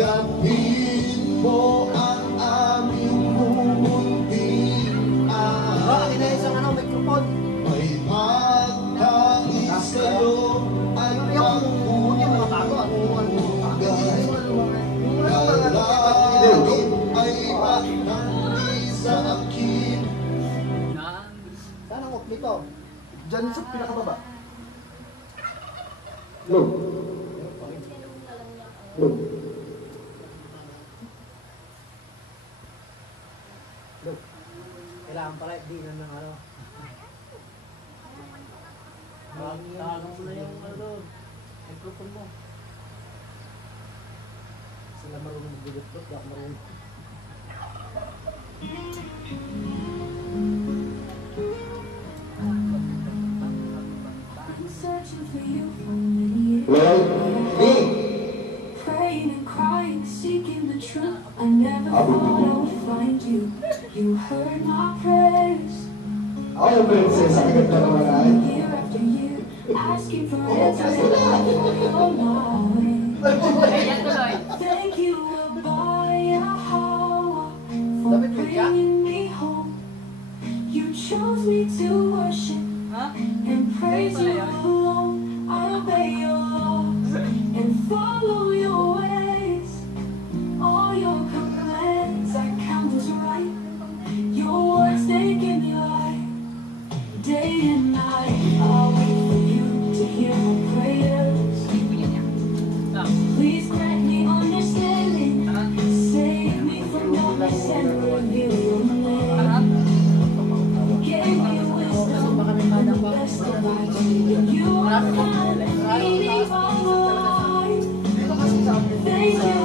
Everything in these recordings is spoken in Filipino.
Tanggapin mo ang aming mumunting Akin na isang mikrofon. may pagkais sa'yo ay pangungay. Kalangin ay maghandi sa akin. Saan ang off nito? Diyan sa pinakababa. No. No. Look, kailangan pala di na ng ano. Tanong mo na yung microphone mo. Sila marunong mag-dudot-dot, di ako marunong. Praying and crying, seeking the truth. I never thought I would find you. You heard my prayers. Ako yung princess, ang ganda naman ay. Year after year, asking for answers and laughing on my way. Thank you, Abaya, for bringing me home. You chose me to worship and praise you alone. I obey your laws and follow your ways. All your commands I count as right. Your words, they give me life. Day and night, I'll wait for you to hear my prayers. Please grant me understanding. Save me from darkness and reveal your name. Give me wisdom and the best advice. You are the meaning of life. Thank you,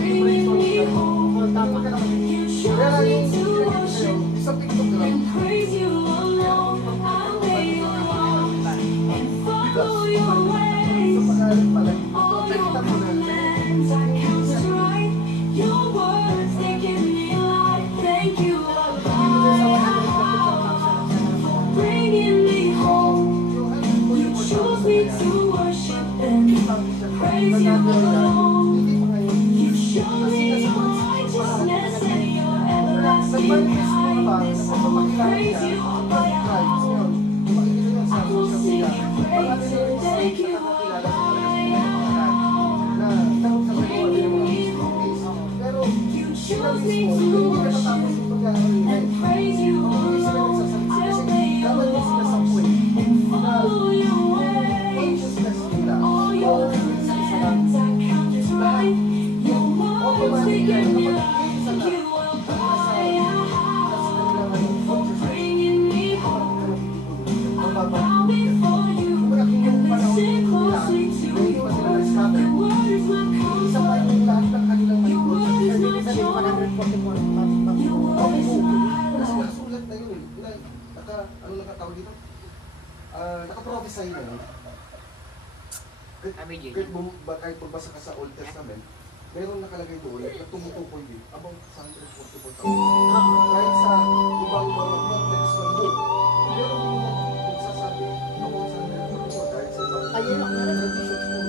bringing me home. You chose me to worship and praise you alone. I'll obey your laws and follow your ways. All your commands I count as right. Your words, they give me life. Thank you, Abaya, for bringing me home. You chose me to worship and praise you alone. You show me your righteousness and your everlasting kindness. I will praise you, Abaya. I will sing your praises. Thank you, Abaya, for bringing me home. You chose me to worship and praise you alone. I obey your laws and follow your ways. All your commands I count as right. Your words, they give me life. Thank you, Abaya, for bringing me home. I'll bow before you and listen closely to your words. Your word is my comfort. Your word is my joy. Your word is my life. Sulat na yun eh. Ano nakatawag dito? Nakaprophesy na yun. Kahit magbasa ka sa Old Testament, meron nakalagay doon na tumutukoy din about 144,000. Kahit sa ibang mga context ng book, meron din nagsasabi about 144,000. Kahit sa ibang traditions mo,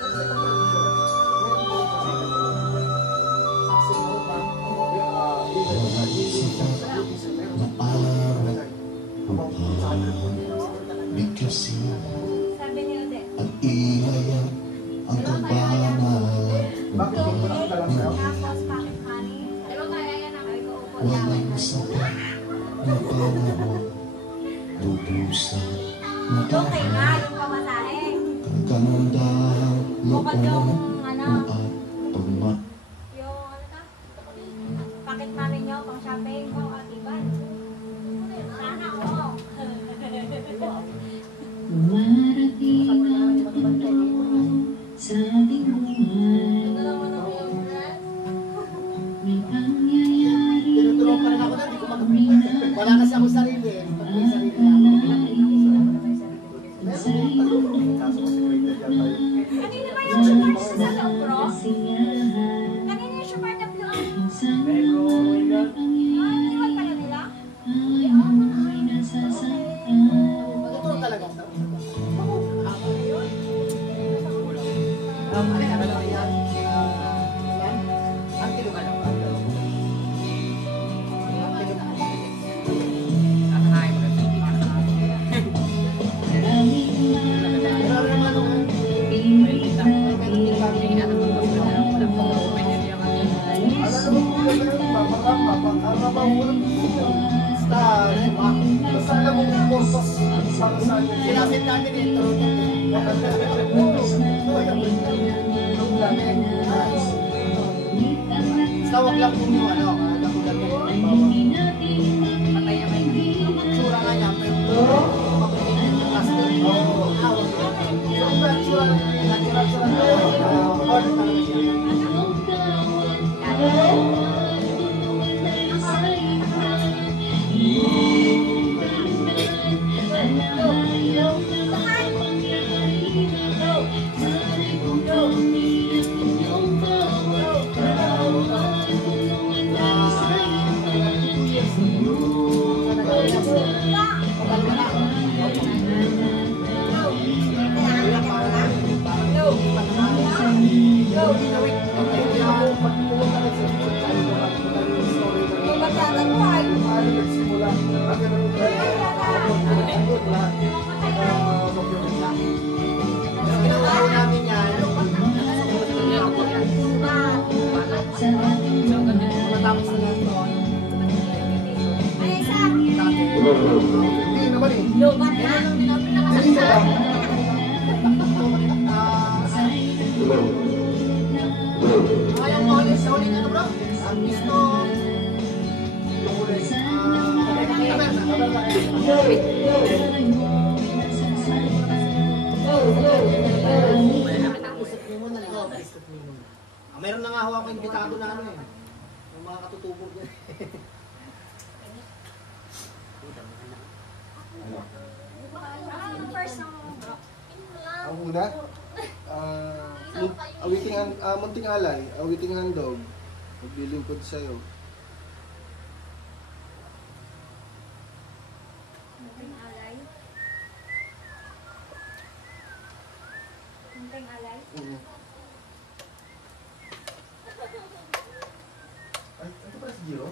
kahit sa ibang traditions, meron din nagsasabi. Saksi mo ba? Sabi niya din. At ihayag ang kabanalan. Bakit mo na lang sa'yo? Tapos pocket money. Pero kaya yan ang iko-upo Walang sapat na panahon. Tubusan na okay nga, tahan. yung pamasahe. Kagandahang Bukod yung loob at pagmat. yung pocket money nyo, pang shopping, pang akiban. Sana ko. Dumarating ang Panginoon sa ating buhay. May pangyayari Tinutulong pa rin ako na, hindi ko wala kasi ako sarili eh. Pag may sarili ako. sa iyong Kanina ba yung support sa loob, bro? kasiyahan. Kanina yung support na blue. Minsan ako'y may pangyayari Iwan pala nila? ako'y nasasaktan. Magtuturo talaga. Sinasin natin ito. Basta wag lang kung yung ano, nakulat yung patay na kayo. Tsura nga niya, pero mapagpapit yung plastic. Tsura Hindi naman eh. Ayaw mo ulit sa ulit ano bro? Ang gusto. Yung ulit. Meron na nga ho ako imbitado na ano eh. Yung mga katutubog niya. Ang una, munting alay, awiting handog, maglilingkod sa'yo. Ay, ito pala si Gio?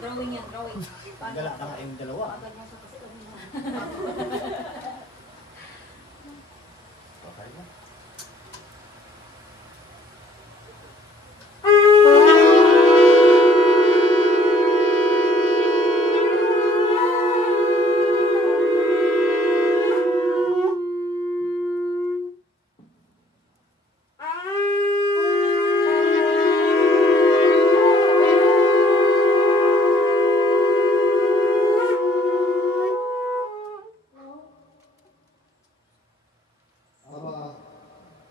Drawing yan, drawing. Gala na nga yung dalawa. Okay na.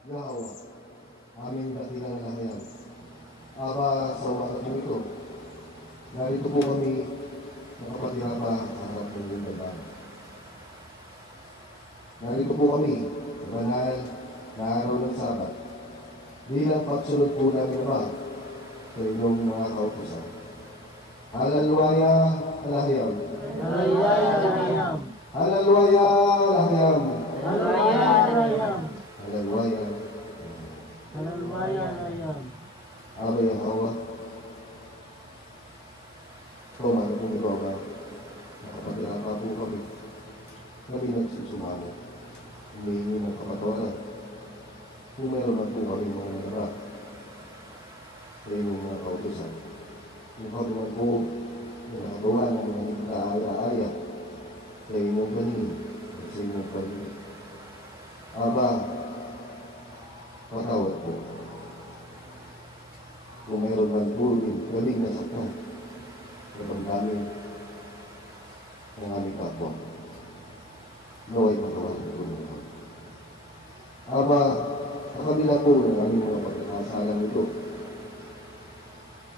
Yahweh, aming dakilang lahayan. Aba, sa wakat mo ito, narito po kami nakapatihapa sa harap ng iyong babae. Narito po kami, banal na araw ng Sabat, bilang pagsunod po namin ba sa inyong mga kautusan. Hallelujah, Alahiyam. Hallelujah, Hallelujah. Hallelujah, Alahiyam. Hallelujah, Hallelujah. Hallelujah. Hallelujah, Hallelujah. Aba Yahweh, kumano kong ikaw ba, nakapagdala po kami, kami nagsusumano, humihingi ng kapatawaran. Kung meron man po kami mga nagara, sa inyong mga kautusan, kung kami man po nakagawa ng mga nagkaaya-aya sa inyong ganin at sa inyong ganin. Aba, patawad po. Kung mayroon man po yung galing na saktan, kapag kami ang aming kapwa, naway patawad na po nila. Aba, sa kabila po ng aming mga pagkakasalang ito,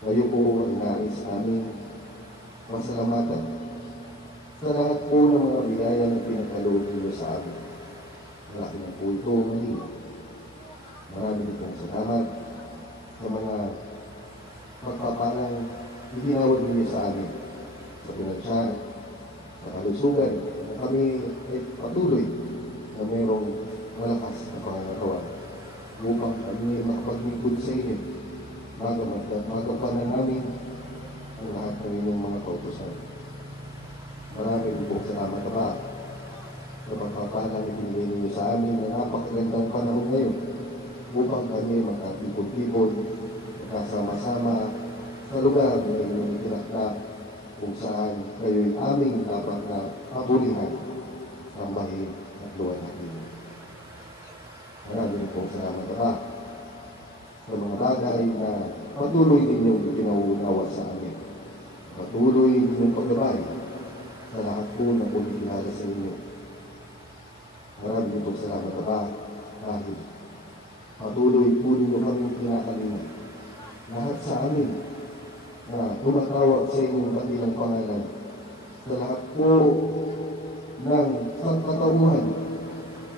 kayo po ang nais aming pasalamatan sa lahat po ng mga biyaya na pinagkaloob niyo sa amin. Malaki na po ito mali. Maraming pong salamat sa mga pagpapanang itinawag niyo sa amin, sa pinagsya, sa kalusugan, na kami ay patuloy na mayroong malakas na pangangatawa magapanan namin ang lahat ng inyong mga kautosan. Maraming po salamat ba sa pagpapalang ibigay ninyo sa amin na napakagandang panahon ngayon upang kami magkatipon-tipon, magkasama-sama sa lugar na inyong itinakda kung saan kayo'y aming dapat na pabulihan, sambahin at luwalhatin. Maraming po salamat ba sa mga bagay na patuloy ninyong ipinauunawa sa amin. Patuloy ninyong paggabay sa lahat po na pumikilala sa inyo. Maraming po salamat ba dahil patuloy po ninyo kami pinakalingan. Lahat sa amin na tumatawag sa inyong katilang pangalan sa lahat po ng sangkatauhan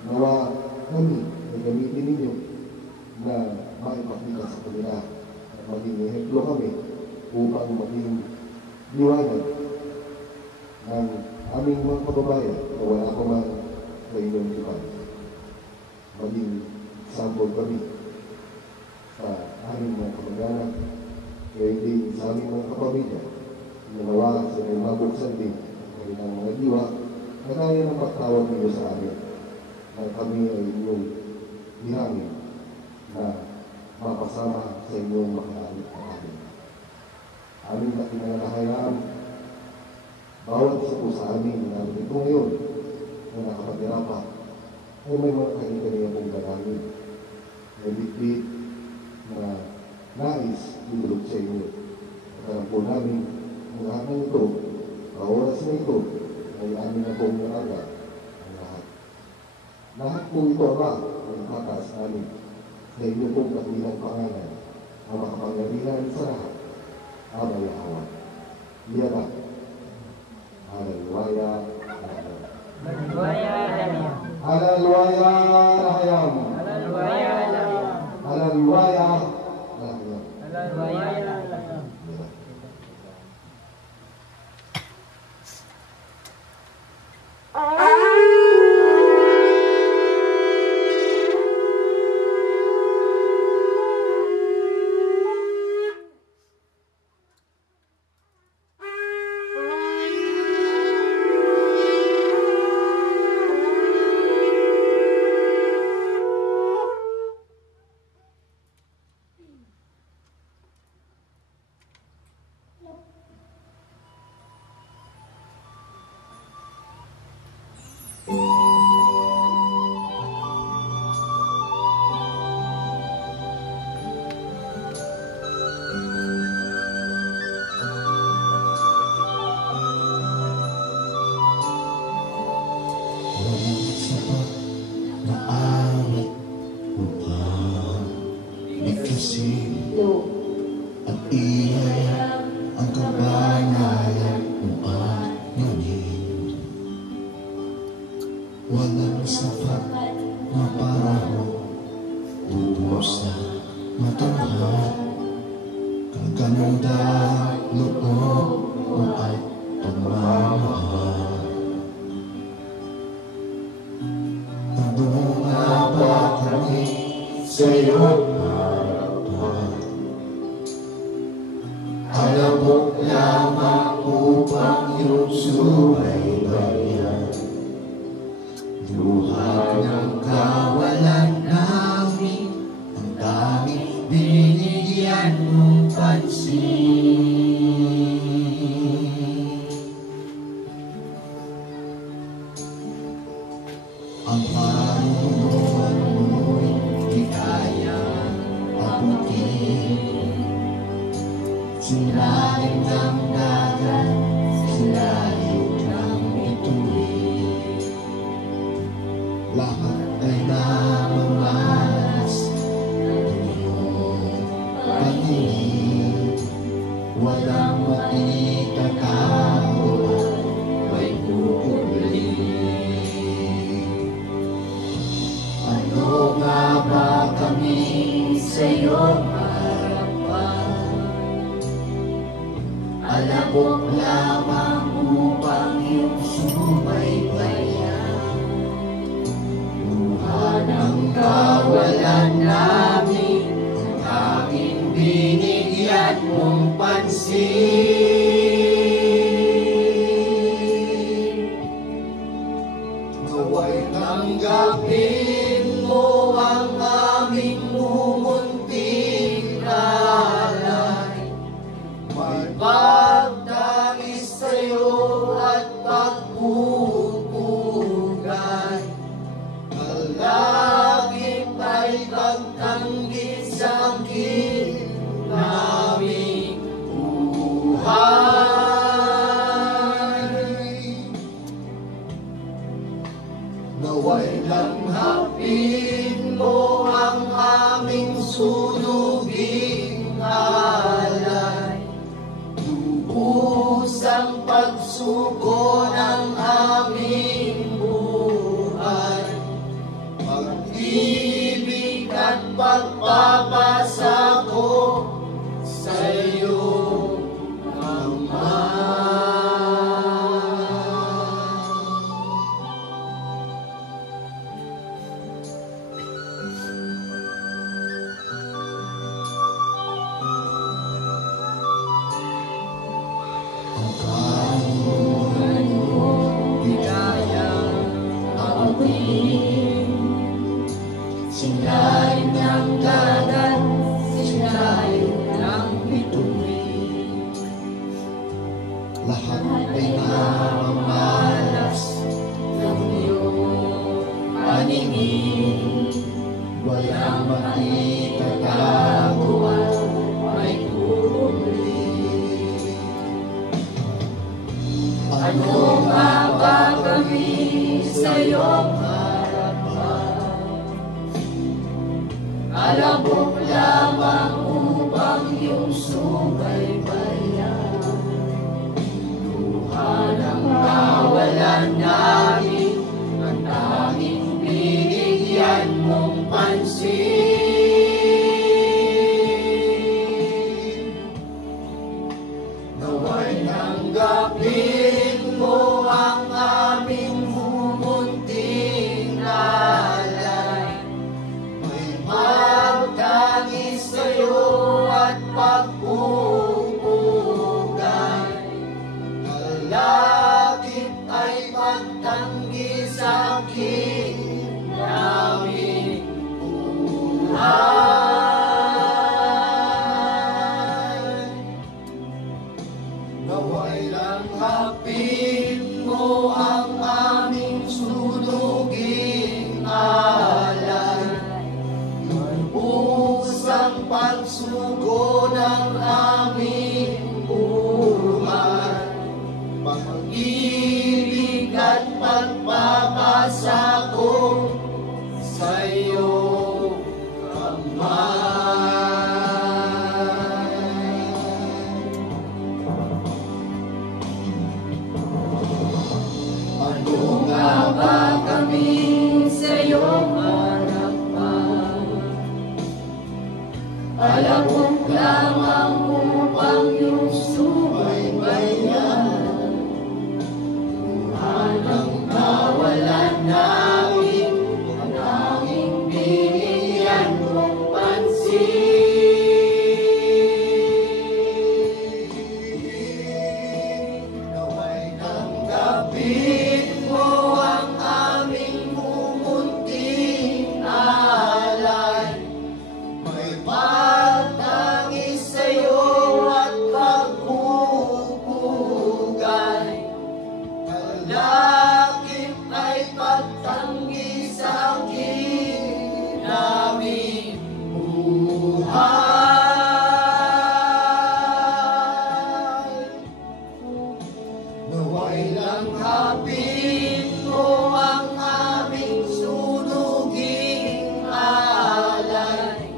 nawa kami ay gamitin ninyo na maipakita sa kanila at maging ehemplo kami upang maging liwanag ng aming mga kababayan na wala pa man sa inyong ipan. Maging sample kami sa aming mga kamag-anak, kaya din sa aming mga kapamilya, nanawa sa inyong mabuksan din ang kanilang mga diwa na kaya ng pagtawag ninyo sa amin na kami ay inyong dihangin na mapasama sa inyong makaanit na amin. Aming katinangalahayaan, bawat isa po sa amin na ito ngayon na nakapatira pa ay may mga kanya-kanya pong dalangin. May bitbit na nais idulog sa inyo. At alam po namin ang lahat ng ito, sa oras na ito, ay amin na pong naraga ang lahat. Lahat po ito ba ay nakataas namin sa inyo pong kabilang pangalan ang makapangyarihan sa lahat. Abay-awan. Liyabat. Hallelujah. Hallelujah. Rahayam. Hallelujah. Rahayam. At iyaya ang kabanalan mo at ngayon. Walang sapat na parang tubos na matanghal. Kaganda loob mo at pagmamahal. Nabunga ba kami sa'yo? Alabok lamang upang iyong subaybayan. Luha ng kawalan namin, ang daming binigyan mong pansin. Ang parunong mo'y di kaya abutin. Silalim ng dagat, silalim ng bituin. Lahat ay namamalas ng iyong pag-ibig. Walang makikakao at may kukulit. Ano nga ba kami sa'yo? Alabok lamang upang iyong subaybayan. Luha ng kawalan namin, ang aming binigyan. Naway tanggapin mo ang aming mumunting alay. May pagdangis sa'yo at pagpupugay. Kalagip ay pagtanggit sa akin naming buhay. Naway langhapin mo ang aming sunuging alay. Lubos ang pagsuko ng aming buhay. Pag-ibig at pagpapasa ko sa iyo, Ama. Sinayin ng dagat, sinayin ng bituin. Lahat ay namamalas ng iyong paningin. Walang maitatago at may tuli. Ano nga ba kami sa iyong alabok lamang upang iyong subaybayan. Luha ng kawalan namin, ang tanging binigyan mong pansin. Naway tanggapin mo ang aming mumunting alay. Pagtangis sa'yo at pagpupugay. Kalagip ay pagtanggi sa akin naming buhay. Naway langhapin mo ang aming sunuging alay. Pusang pagsuko ng aming buhay. Pag-ibig at pagpapasa ko sa iyo, kamay. Ano nga ba kami sa iyong alabok lamang upang iyong subaybayan. Anong kawalan namin, ang tanging binigyan mong pansin. Naway tanggapin mo ang aming mumunting alay. May pagtangis sa'yo at pagpupugay. Kalagip ay pagtanggi sa akin naming buhay. Naway langhapin mo ang aming sunuging alay.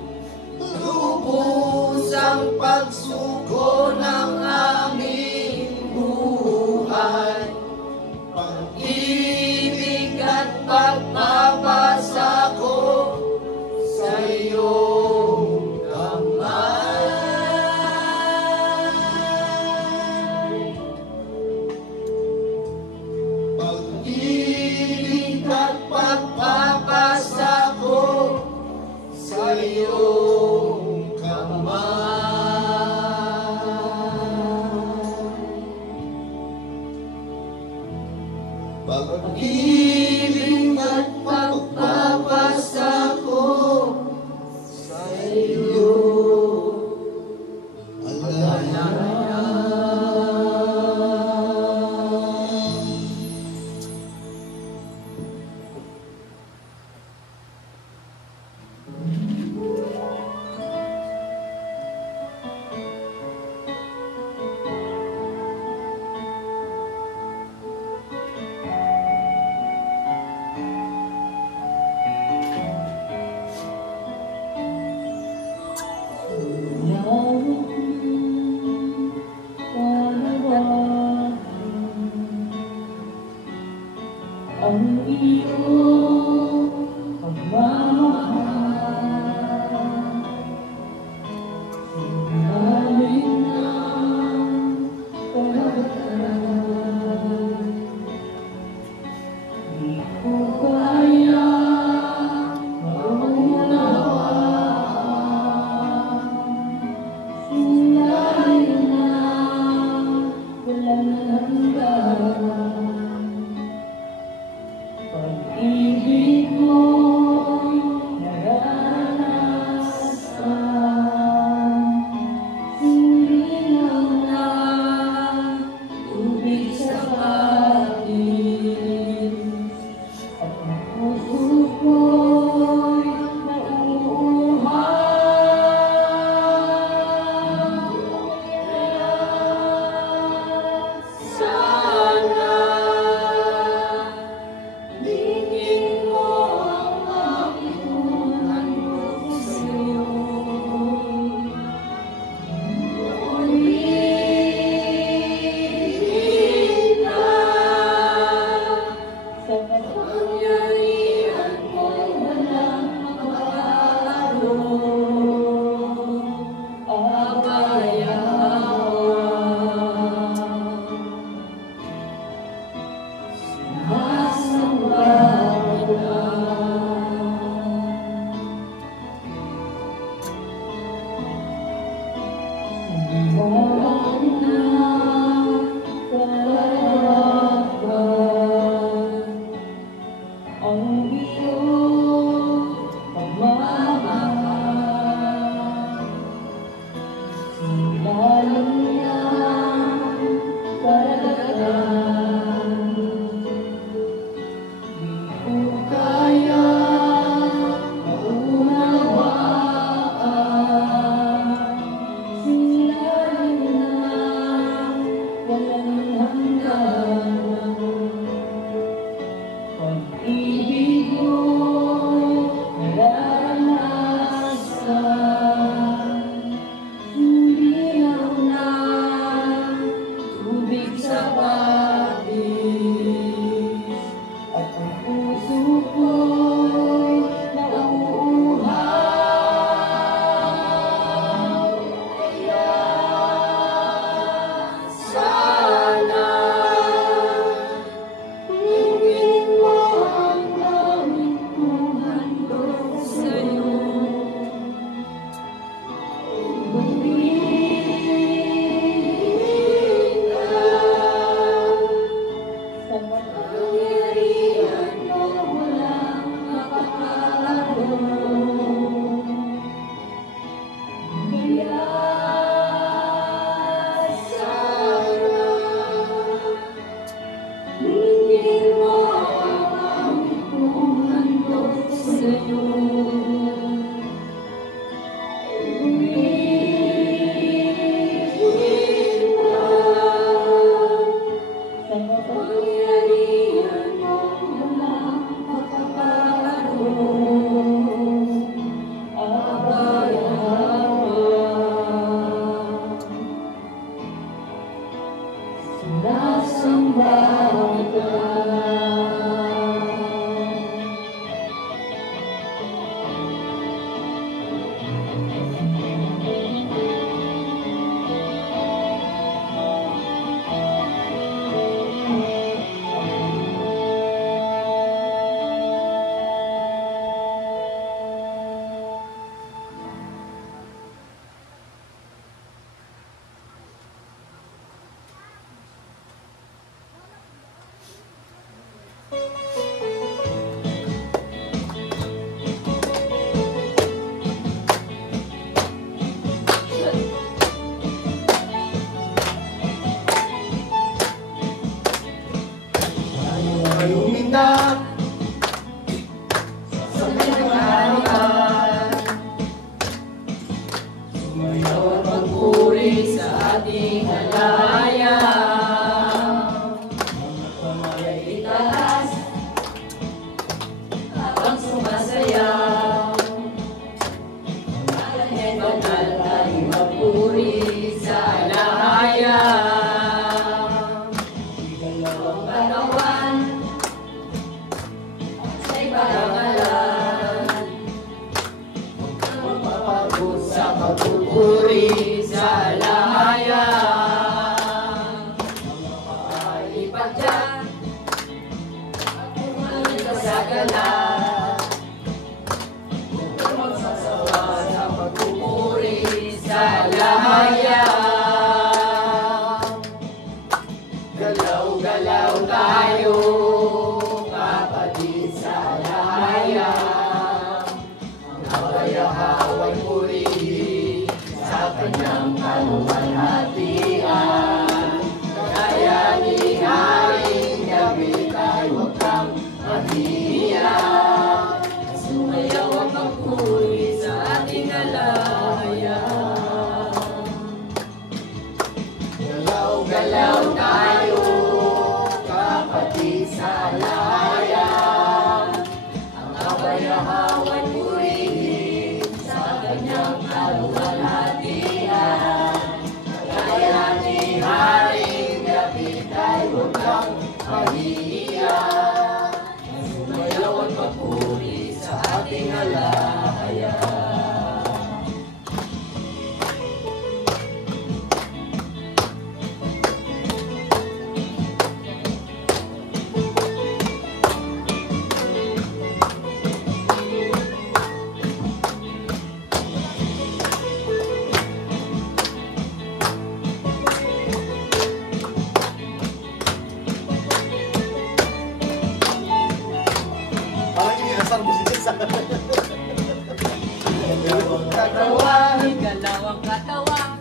Lubos ang pagsuko ng aming buhay. Pag-ibig at pagpapasa ko sa iyong kamay. Pag-ibig at pagpapasa ko sa iyong kamay. Pag-ibig ang iyong pagmamahal. Silalim ng karagatan, di ko kaya maunawaan. Silalim ng walang hanggan, pag-ibig mo nararanasan. Sumilaw na tubig sa batis, at ang puso ko nauuhaw. Kaya sana hingin mo ang aming puhandog sa'yo. Bumili ka sa kapangyarihan mo, walang makakalaro. Kaya sana hingin mo ang aming puhandog sa'yo. Sa kapangyarihan mo, walang makakalaro. Abayaan, sinasamba ka. Lumindak sa pinagkainan, sumayaw at magpuri sa ating alaya. Mga kamay itaas habang sumasayaw, mga kanyan banal ay magpuri sa alaya. Ikalawang katawan sa'y parangalan, huwag kang magpapagod sa pagpupuri sa alahayan. Mga pakalipat dyan at pumalit ka sa galan, huwag kang magsasawa sa pagpupuri sa alahayan. Galaw-galaw tayo, kapatid sa alahayan. Ang kabayahaway purihin sa kanyang kaluwalhatian. Kaya ni Haring David ay huwag kang mahihiya. Sumayaw at magpuri sa ating alahayan. Galaw-galaw tayo, kapatid sa alahayan. Ang kabayahaway purihin sa kanyang kaluwalhatian. Kaya ni Haring David ay huwag kang mahihiya. Sumayaw at magpuri sa ating alahayan. Kasar mo si Jessa. Katawan, ikalawang katawan.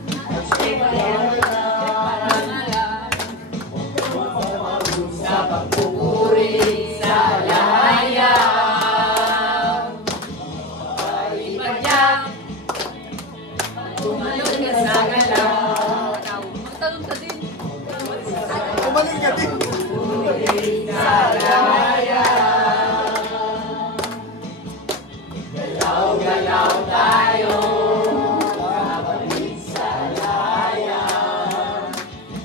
Sa pagpupuri sa lahayang Palipadyak Tumalon ka sa galaw Magtalong ka din Kumaling ka din. sa lahayang Galaw-galaw tayo Kapatid sa lahayang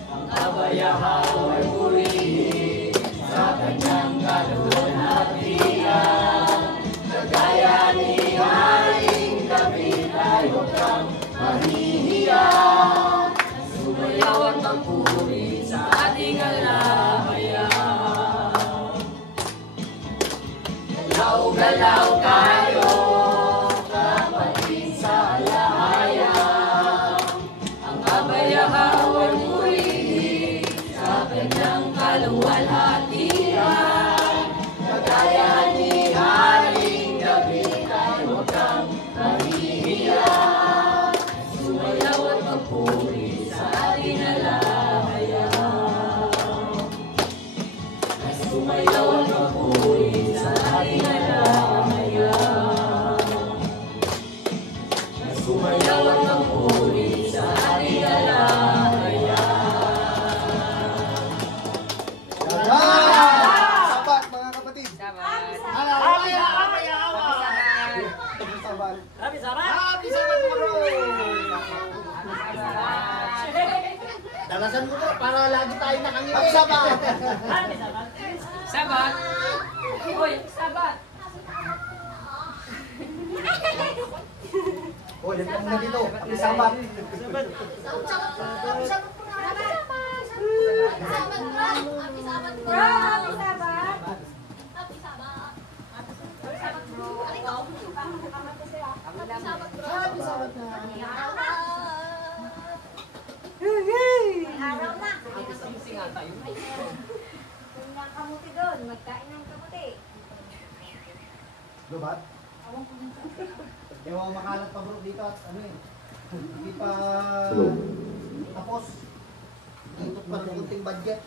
Ang kabayahaw ay purihin Sa kanyang kaluwalhatian Kagaya ni Haring David tayo kang mahihiya Sumayaw at magpuri sa ating alahayang Galaw-galaw tayo kapatid sa lahayang Ang kabayahaw ay purihin sa kanyang kaluwalhatian Kagaya ni Haring David tayo kang mahihiya Sumayaw at magpuri sa ating alahayang Sumayaw at magpuri sa ating alahayang Sumayaw at magpuri sa ating alahayang Sabat mga kapatid. Sabat! Happy Sabat. Happy Sabat! Happy Sabat bro. Dalasan mo ko para lagi tayo nakangiti. Happy Sabat. Sabat! Uy, sabat! Oh, yan ang nandito. Happy Sabat. Araw na. Yung kamuti doon, magkain ng kamuti. Lubat? Hindi mo makalat pa bro dito at ano eh. Hindi pa tapos. Dito pa ng kunting budget.